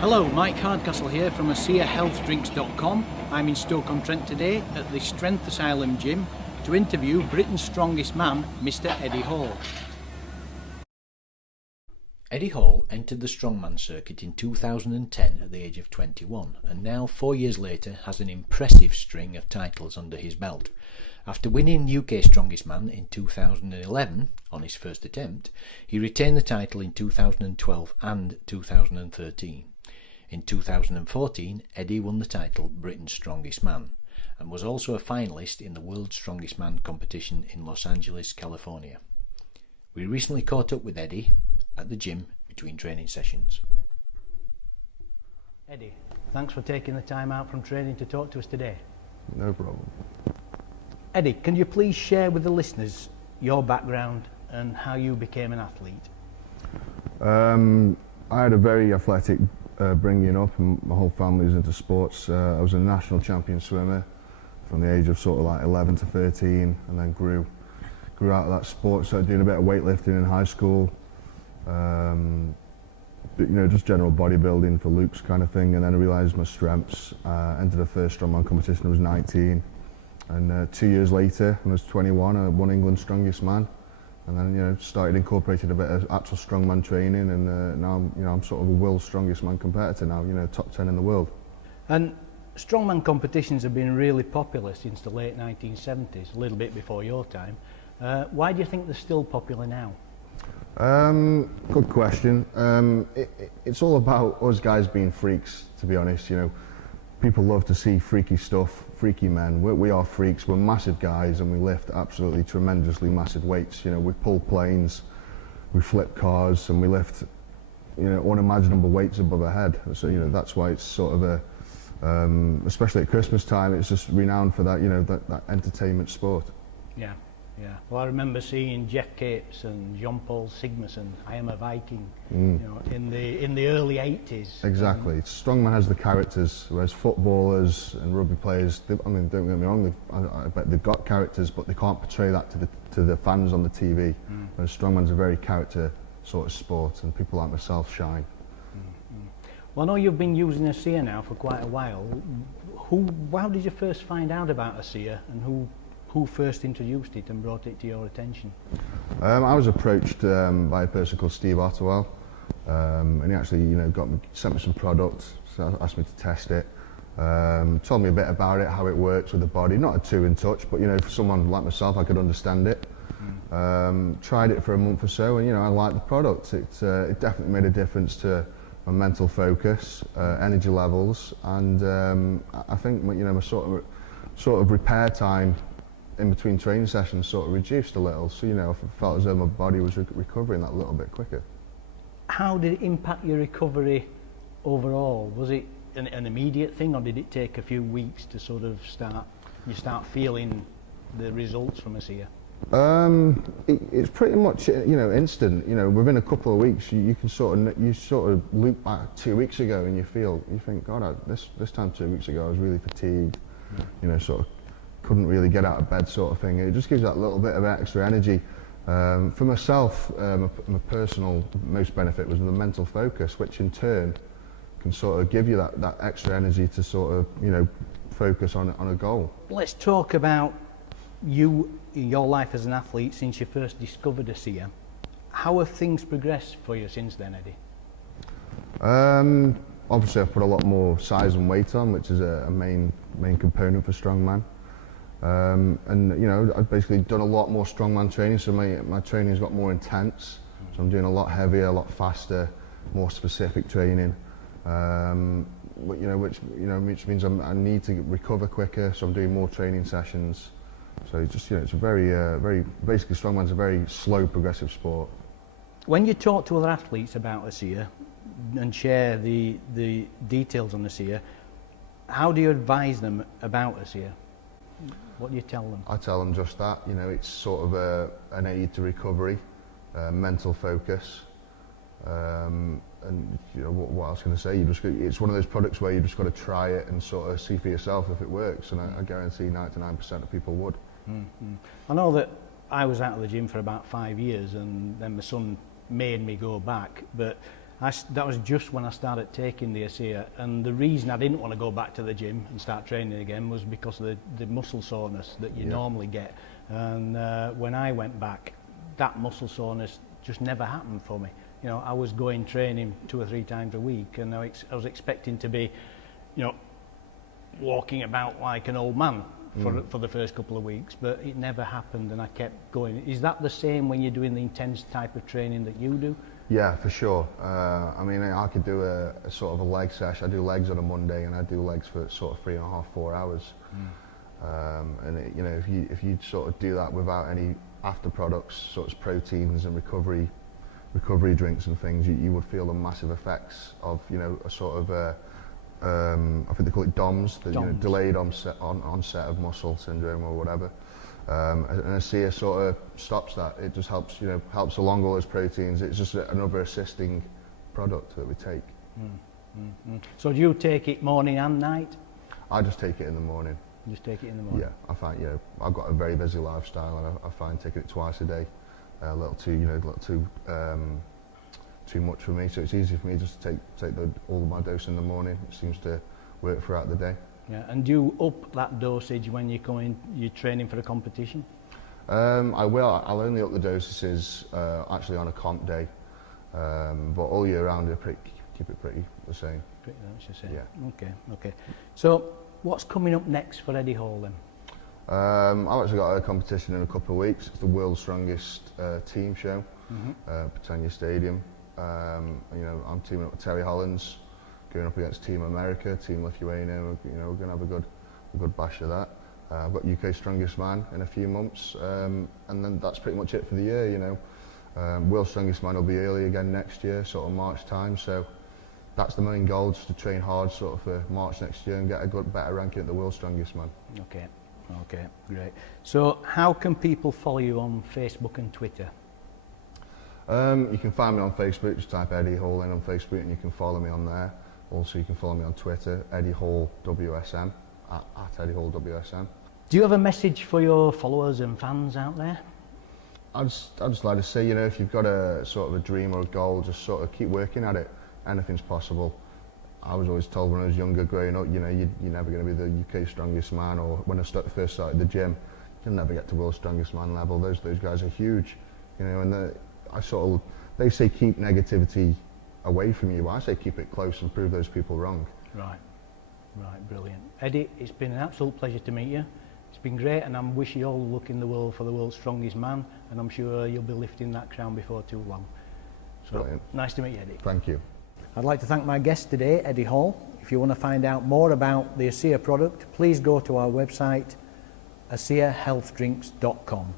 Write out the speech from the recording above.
Hello, Mike Hardcastle here from ASEAHealthDrinks.com. I'm in Stoke-on-Trent today at the Strength Asylum gym to interview Britain's strongest man, Mr. Eddie Hall. Eddie Hall entered the strongman circuit in 2010 at the age of 21 and now 4 years later has an impressive string of titles under his belt. After winning UK Strongest Man in 2011 on his first attempt, he retained the title in 2012 and 2013. In 2014, Eddie won the title Britain's Strongest Man and was also a finalist in the World's Strongest Man competition in Los Angeles, California. We recently caught up with Eddie at the gym between training sessions. Eddie, thanks for taking the time out from training to talk to us today. No problem. Eddie, can you please share with the listeners your background and how you became an athlete? I had a very athletic bringing up, and my whole family was into sports. I was a national champion swimmer from the age of sort of like 11 to 13, and then grew out of that sport. Started doing a bit of weightlifting in high school, but, just general bodybuilding for looks kind of thing. And then I realised my strengths. Entered the first strongman competition. I was 19. And 2 years later, when I was 21, I won England's Strongest Man, and then started incorporating a bit of actual strongman training, and now I'm sort of a world's strongest man competitor now, top 10 in the world. And strongman competitions have been really popular since the late 1970s, a little bit before your time. Why do you think they're still popular now? Good question. It's all about us guys being freaks, to be honest. People love to see freaky stuff, freaky men. We are freaks, we're massive guys, and we lift absolutely tremendously massive weights. We pull planes, we flip cars, and we lift unimaginable weights above our head. So that's why it's sort of a, especially at Christmas time, it's just renowned for that, that entertainment sport. Yeah. Well, I remember seeing Jeff Capes and Jean-Paul Sigmarsson, I Am a Viking, in the early 80s. Exactly. Strongman has the characters, whereas footballers and rugby players, don't get me wrong, I bet they've got characters, but they can't portray that to the fans on the TV. Whereas strongman's a very character sort of sport, and people like myself shine. Well, I know you've been using ASEA now for quite a while. How did you first find out about ASEA, and who first introduced it and brought it to your attention? I was approached by a person called Steve Ottewell, and he actually, sent me some products, so asked me to test it. Told me a bit about it, how it works with the body. Not too in touch, but for someone like myself, I could understand it. Tried it for a month or so, and I liked the product. It definitely made a difference to my mental focus, energy levels, and I think my sort of repair time in between training sessions sort of reduced a little, so I felt as though my body was recovering that little bit quicker. How did it impact your recovery overall? Was it an immediate thing, or did it take a few weeks to sort of start feeling the results from ASEA? It's pretty much instant. Within a couple of weeks you can sort of look back 2 weeks ago and you think, God, this time 2 weeks ago I was really fatigued, sort of couldn't really get out of bed sort of thing. It just gives that little bit of extra energy. For myself, my personal most benefit was the mental focus, which in turn can sort of give you that extra energy to sort of focus on a goal. Let's talk about your life as an athlete since you first discovered ASEA. How have things progressed for you since then, Eddie? Obviously I've put a lot more size and weight on, which is a main component for strongman. And I've basically done a lot more strongman training, so my training's got more intense. So I'm doing a lot heavier, a lot faster, more specific training. Which means I need to recover quicker, so I'm doing more training sessions. So it's a very basically strongman's a very slow, progressive sport. When you talk to other athletes about ASEA and share the details on ASEA, how do you advise them about ASEA? What do you tell them? I tell them just that, it's sort of an aid to recovery, mental focus, and what else can I say? It's one of those products where you just got to try it and sort of see for yourself if it works, and I guarantee 99% of people would. I know that I was out of the gym for about 5 years, and then my son made me go back, but that was just when I started taking the ASEA, and the reason I didn't want to go back to the gym and start training again was because of the muscle soreness that you normally get. And when I went back, that muscle soreness just never happened for me. You know, I was going training 2 or 3 times a week, and I was expecting to be, you know, walking about like an old man for the first couple of weeks, but it never happened, and I kept going. Is that the same when you're doing the intense type of training that you do? Yeah, for sure. I mean, I could do a sort of a leg session. I do legs on a Monday, and I do legs for sort of 3.5, 4 hours. And it, you know, if you sort of do that without any after products, such as proteins and recovery drinks and things, you would feel the massive effects of, you know, a sort of I think they call it DOMS, you know, delayed onset of muscle syndrome or whatever. And ASEA sort of stops that. It just helps, you know, helps along all those proteins. It's just another assisting product that we take. So do you take it morning and night? I just take it in the morning. You just take it in the morning? Yeah, I find, you know, I've got a very busy lifestyle, and I find taking it twice a day a little too, you know, a little too much for me. So it's easy for me just to take all of my dose in the morning. It seems to work throughout the day. Yeah, and do you up that dosage when you're training for a competition? I will. I'll only up the dosages actually on a comp day, but all year round keep it pretty the same. Pretty much the same. Yeah. Okay. So what's coming up next for Eddie Hall then? I've actually got a competition in a couple of weeks. It's the World's Strongest Team Show, Britannia Stadium. You know, I'm teaming up with Terry Hollands, going up against Team America, Team Lithuania. You know, we're going to have a good bash of that. I've got UK Strongest Man in a few months, and then that's pretty much it for the year. You know, World's Strongest Man will be early again next year, sort of March time. So that's the main goal, just to train hard, sort of for March next year and get a better ranking at the World's Strongest Man. Okay, great. So how can people follow you on Facebook and Twitter? You can find me on Facebook. Just type Eddie Hall in on Facebook, and you can follow me on there. Also, you can follow me on Twitter, Eddie Hall WSM, at Eddie Hall WSM. Do you have a message for your followers and fans out there? I'd just like to say, you know, if you've got a sort of a dream or a goal, just sort of keep working at it. Anything's possible. I was always told when I was younger, growing up, you know, you're never going to be the UK Strongest Man, or when I first started the gym, you'll never get to World's Strongest Man level. Those guys are huge, you know, and they say keep negativity away from you. I say keep it close and prove those people wrong. Right, brilliant. Eddie, it's been an absolute pleasure to meet you. It's been great, and I'm wishing you all the luck in the world for the World's Strongest Man, and I'm sure you'll be lifting that crown before too long. So, brilliant. Nice to meet you, Eddie. Thank you. I'd like to thank my guest today, Eddie Hall. If you want to find out more about the ASEA product, please go to our website, ASEAHealthDrinks.com.